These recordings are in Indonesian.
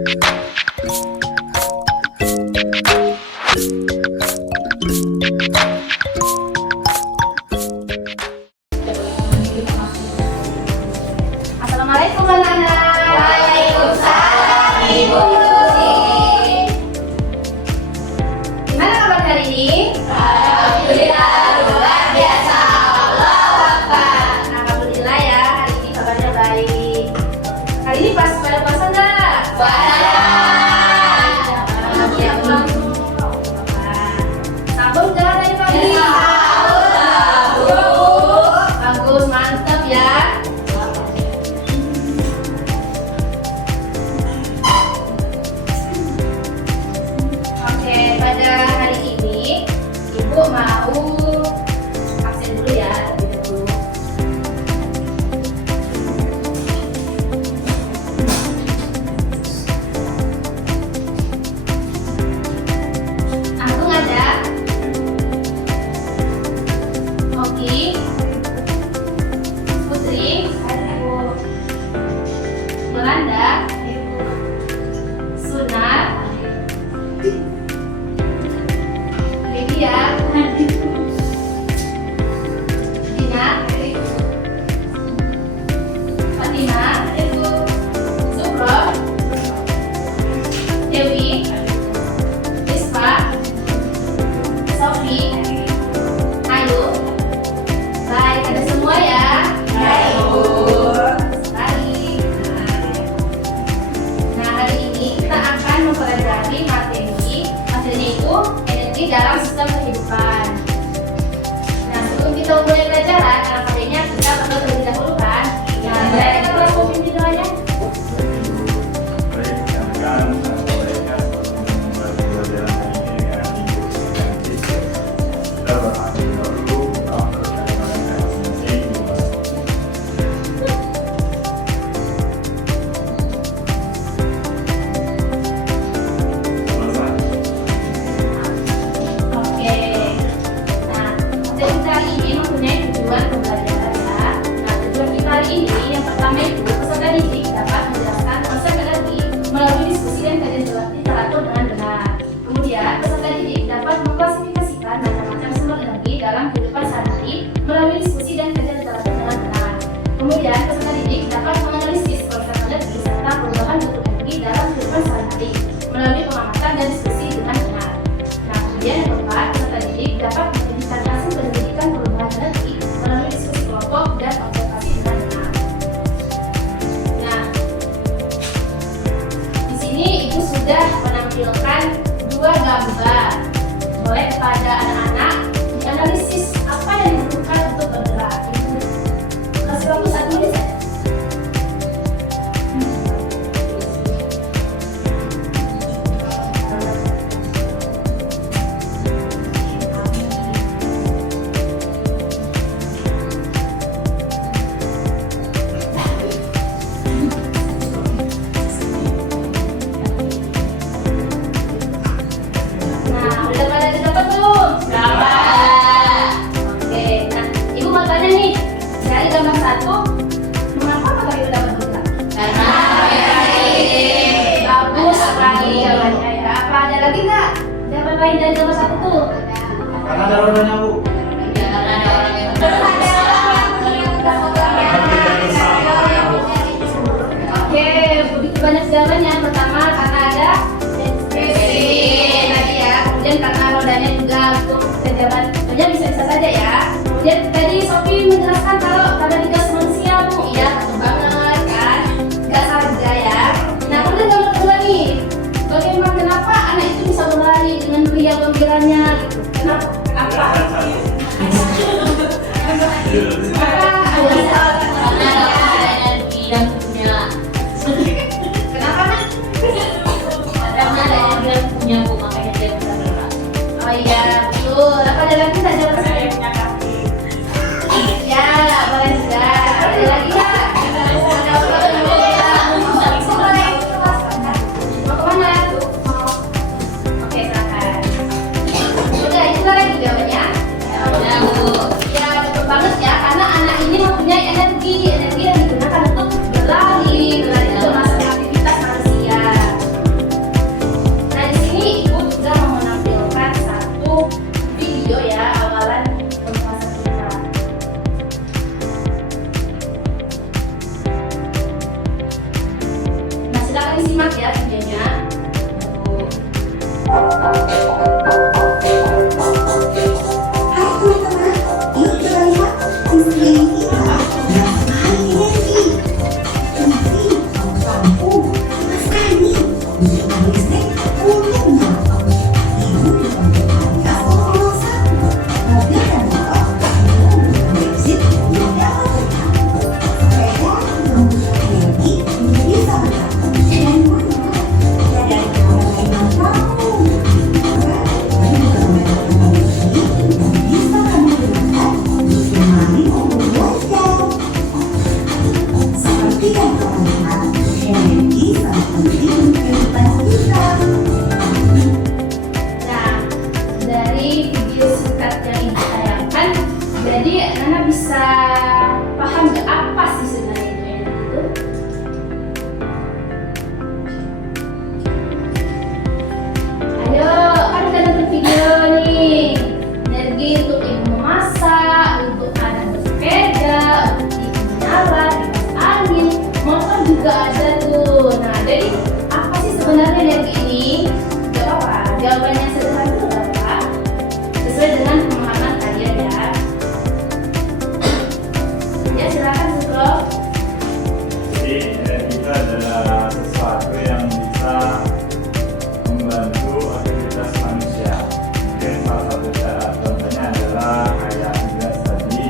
Assalamualaikum anak-anak. Waalaikumsalam Ibu. Gimana kabar hari ini? Alhamdulillah luar biasa. Allahu Akbar. Nah, alhamdulillah ya, hari ini kabarnya baik. Hari ini pas pada puasa nggak? Puasa. Ya, pulang. Sahur nggak tadi pagi? Bagus, mantap ya. Oke, pada hari ini Ibu mau absen dulu ya, lebih dulu. Agung ada? Oki, Putri, Yolanda, Sunar, Lydia, Dina, Fatima, Sukro, Dewi, Rispa, Sofi, Ayu. Baik, ada semua ya. Baik, Bu. Baik. Nah, hari ini kita akan mempelajari materinya itu energi dalam sistem kehidupan. Nah, sebelum kita mulai pelajaran, alangkahnya kita perlu terlebih dahulu kan. Nah, boleh kita kelas pemimpin doanya? Oke. Nah, materi kita hari ini mempunyai tujuan pembelajaran ya. Nah, tujuan kita hari ini yang pertama itu peserta didik dapat menjelaskan konsep energi melalui diskusi dan kajian literatur dengan benar. Kemudian peserta didik dapat mengklasifikasikan macam-macam sumber energi dalam kehidupan sehari-hari melalui diskusi dan kajian literatur dengan benar. Kemudian peserta didik dapat menganalisis konsep energi serta perubahan bentuk energi dalam kehidupan sehari-hari melalui pengamatan dan diskusi dengan benar. Nah, kemudian yang keempat, peserta didik dapat menjadikan hasil penelitian perubahan energi melalui diskusi kelompok dan observasi dengan benar. Nah, di sini Ibu sudah menampilkan dua gambar. Boleh kepada anak-anak dianalisis apa yang dibutuhkan untuk bergerak. Ibu kasih waktu 1 menit saja. Nah, udah pada dapat belum? Dapat. Oke, nah Ibu mau tanya nih, dari gambar 1, mengapa mata Ibu dapat buta? Karena baik. Bagus sekali jawabannya ya. Apa ada lagi nggak jawaban lain dari gambar 1 tuh? Karena ada rodanya, Bu. Ya, karena ada orang yang Oke, begitu banyak jawabannya. Pertama karena ada bensin tadi ya. Kemudian karena rodanya juga untuk jawaban bisa-bisa saja ya. Kemudian tadi Sofi menjelaskan kalau karena digas manusia, Bu. Iya, betul banget kan. Gas saja ya. Nah, kemudian gambar kedua nih. Bagaimana kenapa anak itu bisa berlari dengan ria gembiranya gitu? Kenapa? Kenapa? karena ada energi dan punya Kenapa, Nak? disimak ya videonya. Hai teman-teman, yuk kita lihat di sekeliling kita berapa sekali energi. Tapi kalau lampu sama sekali untuk listrik umumnya. Ibu juga berharga pemrosan, mobil dan motor menggunakan bensin tidak membutuhkan. Sepeda membutuhkan energi untuk bisa bergerak dan mana tidak ada orang yang tahu. Seperti yang kamu lihat, energi sangat penting untuk kehidupan kita. Nah, dari video singkat yang Ibu tayangkan, jadi Nana bisa paham nggak apa sih sebenarnya itu energi itu? Ayo, kan udah nonton video nih. Energi untuk ibu memasak, untuk anak bersepeda, untuk ibu menyala, kipas angin, motor juga ada tuh. Nah, jadi apa sih sebenarnya energi ini? Gak apa-apa, jawabannya sederhana tuh gak apa-apa. Sesuai dengan pemahaman kalian ya. Ya silakan Sutro. Jadi energi itu adalah sesuatu yang bisa membantu aktivitas manusia. Mungkin salah satu cara contohnya adalah kayak gas tadi,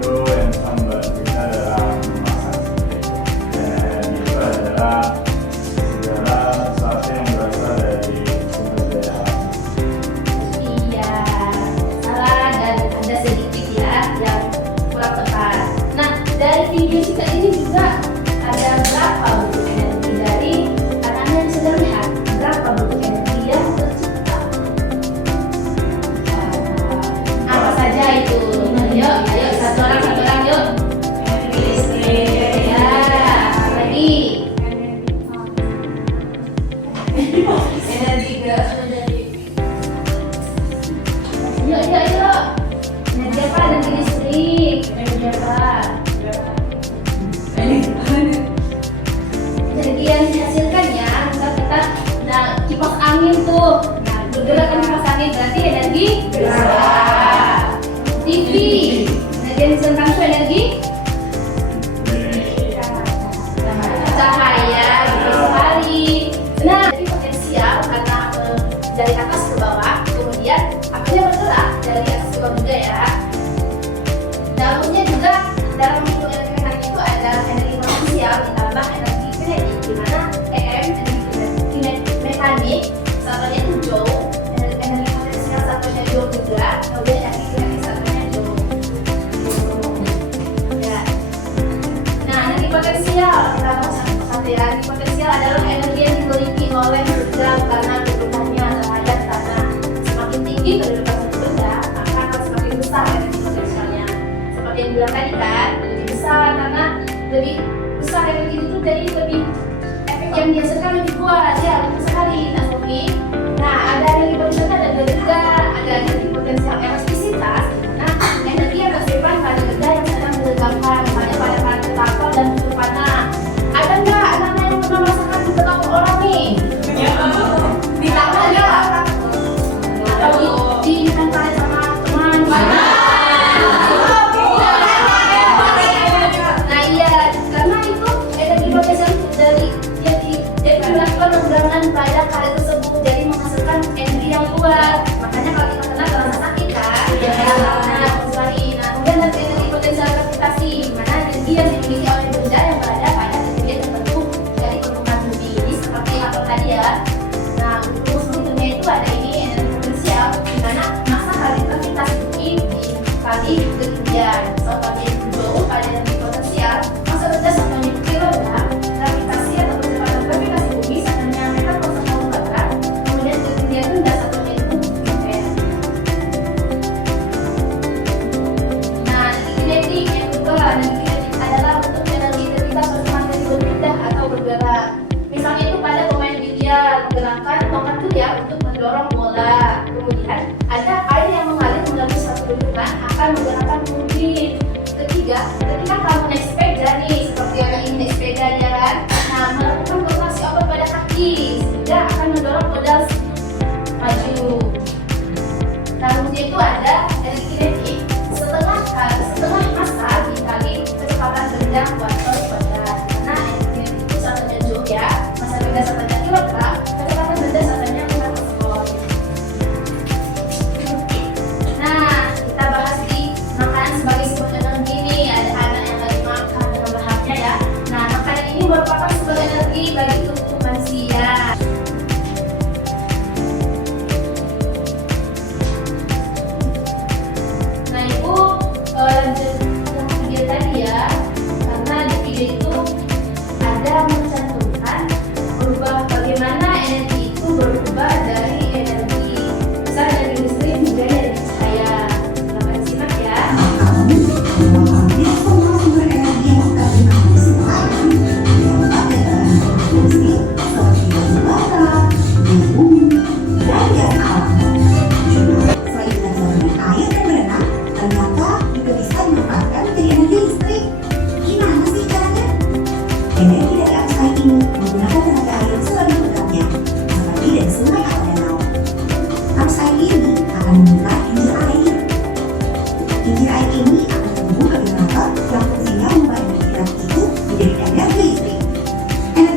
itu yang bisa membantu kita dalam memasak seperti itu. Dan energi itu adalah segala sesuatu yang berasal dari sumber daya alam. Iya, salah dan ada sedikit ya yang kurang tepat. Nah, dari video kita ini juga ada berapa bentuk energi dari anak-anak yang sudah lihat berapa bentuk energi yang tercipta. Apa saja itu? Ayo satu orang yuk. Energi listrik. Ya, lagi. Energi gas. Yuk. Energi apa? Energi listrik. Energi apa? Energi yang dihasilkan ya. Misal kita, nah kipas angin tuh. Nah, bergerak kan kipas angin berarti energi gerak. TV. Energi yang dihasilkan itu energi cahaya. Betul sekali. Nah, jadi potensial karena dari atas ke bawah, kemudian apinya bergerak dari atas ke bawah juga ya. Namunnya juga dalam hitung energi mekanik itu ada energi potensial ditambah energi kinetik, di mana energi mekanik satunya itu joule, energi potensial satunya joule juga, kemudian energi kinetik satunya joule. Ya. Nah, energi potensial kita bahas satu ya. Energi potensial adalah energi yang dimiliki oleh benda karena kebutuhannya terhadap tanah. Semakin tinggi kedudukan suatu benda, maka akan semakin besar energi potensialnya. Seperti yang bilang tadi kan, lebih besar karena lebih besar energi itu jadi lebih efek yang dihasilkan lebih kuat ya, lebih sekali. Nah, Sofi. Nah, ada energi potensial ada juga ada energi potensial elastisitas. Nah, energi yang tersimpan pada benda yang sedang diregangkan, misalnya pada ventilator dan pintu panah. Ada nggak anak-anak yang pernah merasakan ventilator orang nih? Di tangan ya? Atau ditempel sama teman? Nah iya, karena itu energi potensial itu dari jadi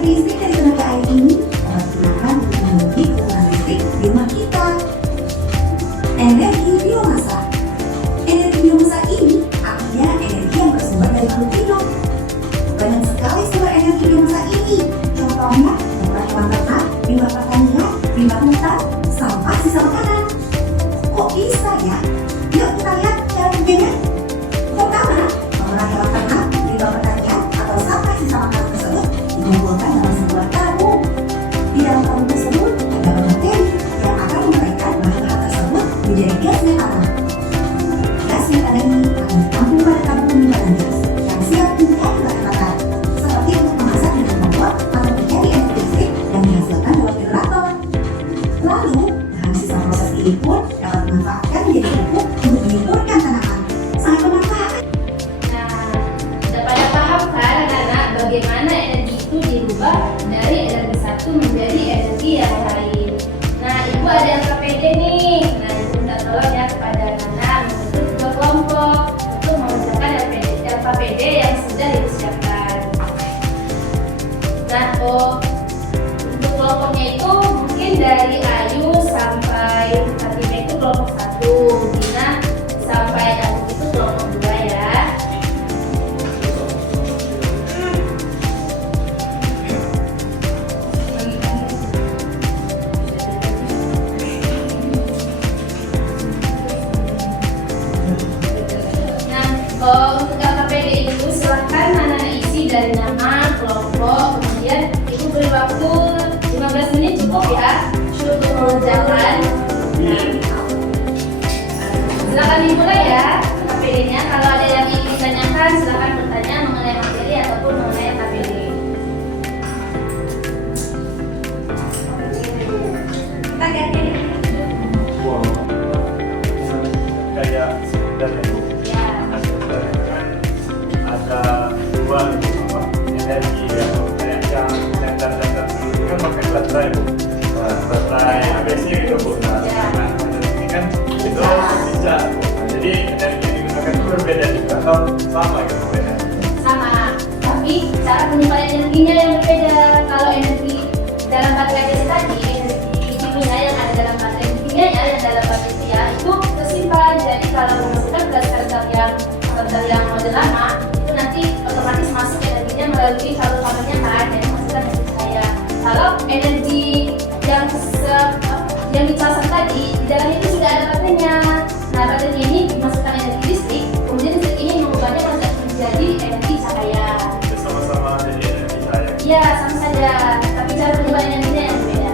energi listrik dari tenaga air ini dapat digunakan untuk memenuhi kebutuhan listrik di rumah kita. Energi biomasa. Energi biomasa ini artinya energi yang bersumber dari makhluk hidup. Banyak sekali sumber energi biomasa ini. Contohnya, limbah hewan ternak, limbah pertanian, limbah hutan, sampah sisa makanan. Kok bisa ya? Yuk kita lihat cara kerjanya. Pertama, mengolah hewan ternak, limbah pertanian, atau sampah sisa makanan tersebut dikumpulkan dalam sebuah tabung. Di dalam tabung tersebut ada bakteri yang akan memberikan bahan-bahan tersebut menjadi gas metana. Gas metana ini akan ditampung pada tabung penyimpanan gas yang siap menjadi bahan bakar, seperti untuk memasak dengan kompor atau menjadi energi listrik yang dihasilkan lewat generator. Lalu, bahan sisa proses ini pun dapat dimanfaatkan menjadi pupuk untuk menyuburkan tanaman. Sangat bermanfaat. Nah, udah pada paham kan anak-anak bagaimana energi itu dirubah dari energi satu menjadi energi yang lain. Nah, ibu ada LKPD nih. Nah, ibu minta tolong ya kepada anak-anak membentuk dua kelompok untuk mengerjakan LKPD yang sudah ibu siapkan. Nah, untuk kelompoknya itu mungkin dari Ayu sampai Fatimah itu kelompok 1, Dina sampai Ayu itu kelompok 2 ya. Nah, untuk LKPD itu silahkan anak-anak isi dari nama, kelompok, kemudian ibu beri waktu 15 menit cukup ya untuk mengerjakan. Nah, silakan dimulai ya LKPD-nya. Kalau ada yang ingin ditanyakan, silakan bertanya mengenai materi ataupun mengenai LKPD. Kita ganti. Wow. Kayak sebenarnya Bu. Ya. Nah, sebenarnya kan ada dua nih, apa, energi ya. Kayak yang center-center dulu itu kan pakai baterai Bu. Nah, baterai ABC gitu Bu. Nah, ini kan itu bisa. Nah, jadi energi yang digunakan itu berbeda juga atau sama gitu ya? Sama, tapi cara penyimpanan energinya yang berbeda. Kalau energi dalam baterai AC tadi, energi kimia yang ada dalam baterai kimianya yang dalam baterai dia itu tersimpan. Jadi kalau memasukkan ke sel yang model lama, itu nanti otomatis masuk energinya melalui kabel-kabelnya kan, jadi masukkan energi cahaya. Kalau energi yang dicasang tadi, di dalam itu sudah ada baterainya. Nah, baterai ini dimasukkan energi listrik, kemudian listrik ini mengubahnya menjadi energi cahaya. Itu sama-sama jadi energi cahaya. Iya, sama saja, tapi cara penyimpanan energinya yang berbeda.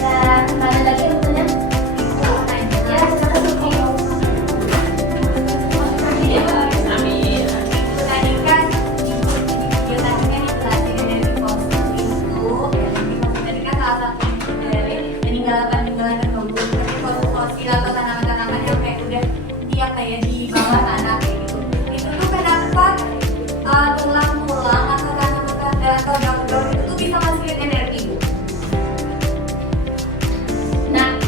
Dan mana lagi rutenya? Ya, silakan Sufi. Nah,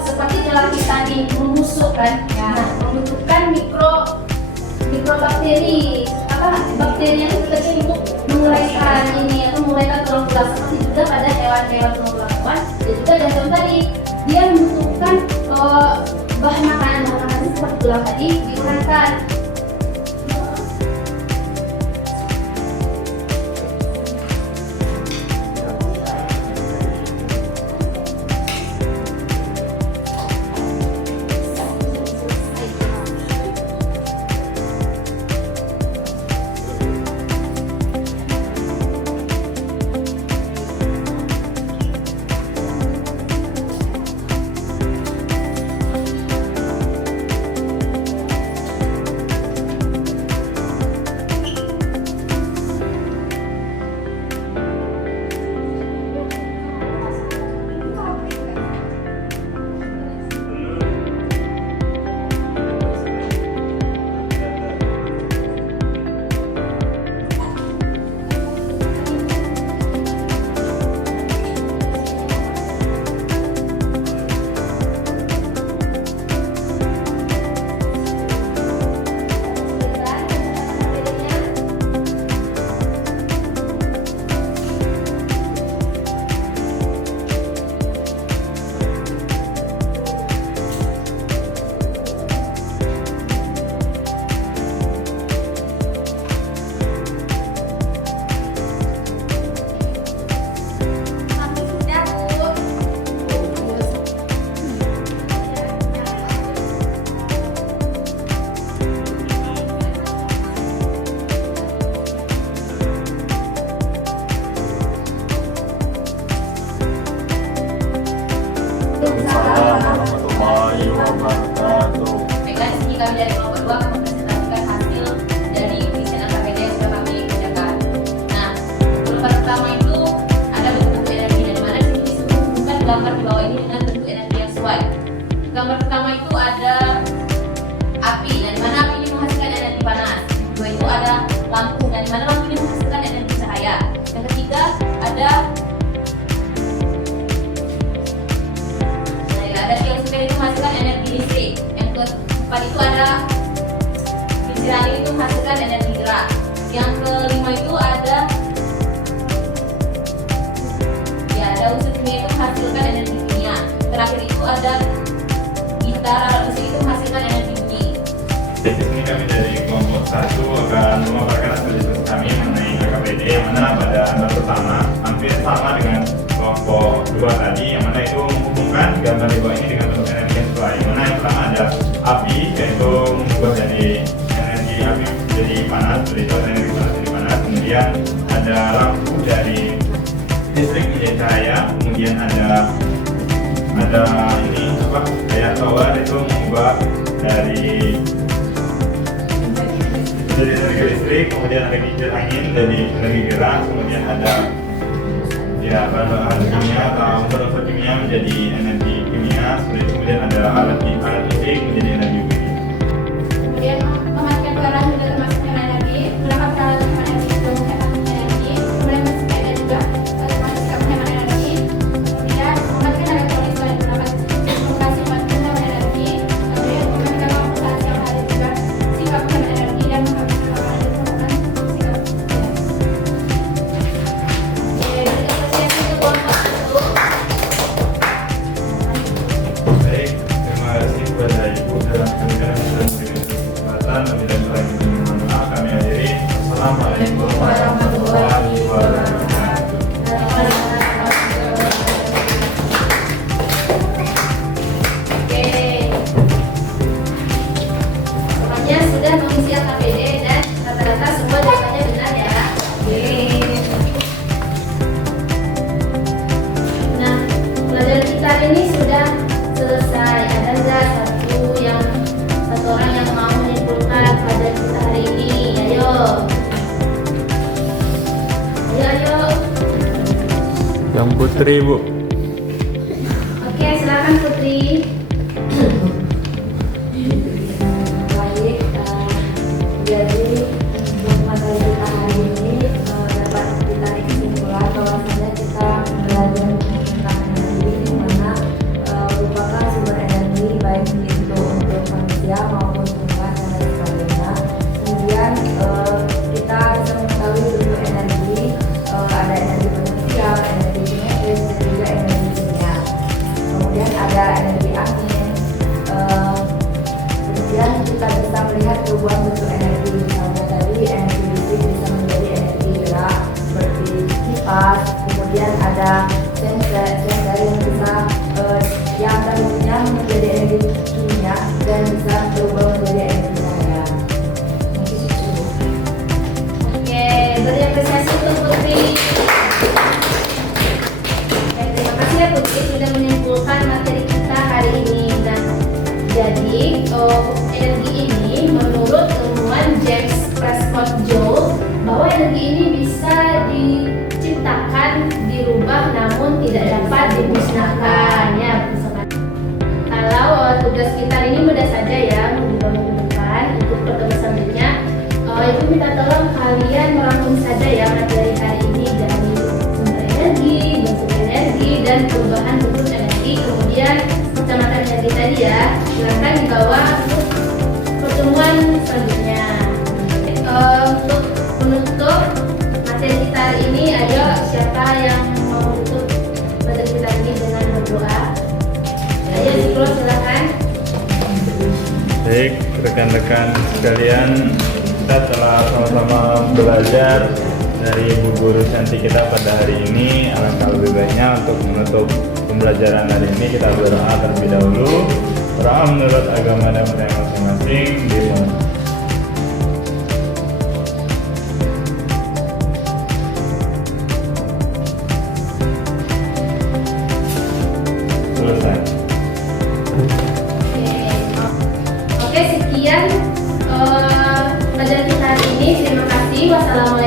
seperti dalam kita nih membusukkan, nah membutuhkan mikrobakteri, bakteri yang kecil untuk menguraikan ini atau menguraikan tulang-tulang, seperti juga pada hewan-hewan tulang-tulang dan juga jantung tadi, dia membutuhkan bahan makanan seperti tulang tadi diuraikan. gambar di bawah ini dengan bentuk energi yang sesuai. Gambar pertama itu ada api, dan mana api ini menghasilkan energi panas. Kedua itu ada lampu, dan mana lampu ini menghasilkan energi cahaya. Yang ketiga ada kiosfer itu menghasilkan energi listrik. Yang keempat itu ada pikiran itu menghasilkan energi gerak. Yang kelima itu ada unsur kimia itu menghasilkan energi kimia. Terakhir itu ada gitar alat musik itu menghasilkan energi bunyi. Di sini kami dari kelompok 1 akan memaparkan hasil diskusi kami mengenai AKPD, yang mana pada gambar pertama hampir sama dengan kelompok 2 tadi, yang mana itu menghubungkan gambar di bawah ini dengan bentuk energi yang sesuai. Yang mana yang pertama ada api, yaitu mengubah dari energi api menjadi panas, dari itu energi panas jadi panas. Kemudian ada lampu dari listrik menjadi cahaya. Kemudian ada ini apa, kayak tower, itu mengubah dari energi listrik. Kemudian ada kincir angin dari energi gerak. Kemudian ada bahan kimia atau unsur kimia menjadi energi kimia. Kemudian ada alat listrik menjadi energi bunyi. Kemudian mematikan barang juga termasuk energi, mendapatkan alat energi juga menghemat energi, kemudian bersepeda juga termasuk menghemat energi, kemudian mematikan elektronik selain mendapat komunikasi menghemat energi, kemudian mematikan lampu saat siang hari juga sikap menghemat energi dan menghabiskan sikap. Baik, terima kasih kepada Ibu dan rekan-rekan yang sudah memberikan kesempatan. Lebih dan kurang mohon maaf, kami akhiri. Assalamualaikum warahmatullahi wabarakatuh. Oke, semuanya sudah mengisi AKPD dan rata-rata semua jawabannya benar ya. Oke. Nah, pelajaran kita ini sudah selesai. Ada nggak satu orang yang mau menyimpulkan pelajaran kita hari ini? Ayo. Yang Putri, Bu. Oke, silakan Putri. Baik, jadi untuk materi kita hari ini dapat ditarik kesimpulan bahwasanya kita belajar tentang energi, di mana merupakan sumber energi baik itu untuk manusia maupun tumbuhan dan lain sebagainya. Kemudian kita bisa mengetahui bentuk energi, ada energi potensial, energi kinetis, dan juga energi kimia. Kemudian ada energi angin. Kemudian kita bisa melihat perubahan bentuk energi, misalnya tadi energi listrik bisa menjadi energi gerak seperti kipas. Kemudian ada sensor yang bisa yang tadinya menjadi energi kimia dan bisa berubah menjadi energi cahaya. Oke, beri apresiasi untuk Putri. Oke, terima kasih ya Putri sudah menyimpulkan materi kita hari ini. Nah, jadi energi ini menurut ilmuwan James Prescott Joule bahwa energi ini bisa diciptakan, dirubah, namun tidak dapat dimusnahkan. Ya, bersama. Kalau tugas kita ini mudah saja ya, mengubah minggu depan. Untuk pertemuan selanjutnya, Ibu minta tolong kalian merangkum saja ya materi hari ini dari sumber energi, bentuk energi, dan perubahan bentuk energi. Kemudian kacamata energi tadi ya, silakan dibawa untuk pertemuan selanjutnya. Untuk menutup materi kita hari ini, ayo siapa yang mau menutup materi kita ini dengan berdoa? Ayo Zikro, silakan. Baik, rekan-rekan sekalian, kita telah sama-sama belajar dari Bu Guru cantik kita pada hari ini. Alangkah lebih baiknya untuk menutup pembelajaran hari ini kita berdoa terlebih dahulu. Berdoa menurut agama dan budaya masing-masing. Selesai. Oke, sekian pelajaran kita hari ini. Terima kasih. Wassalamualaikum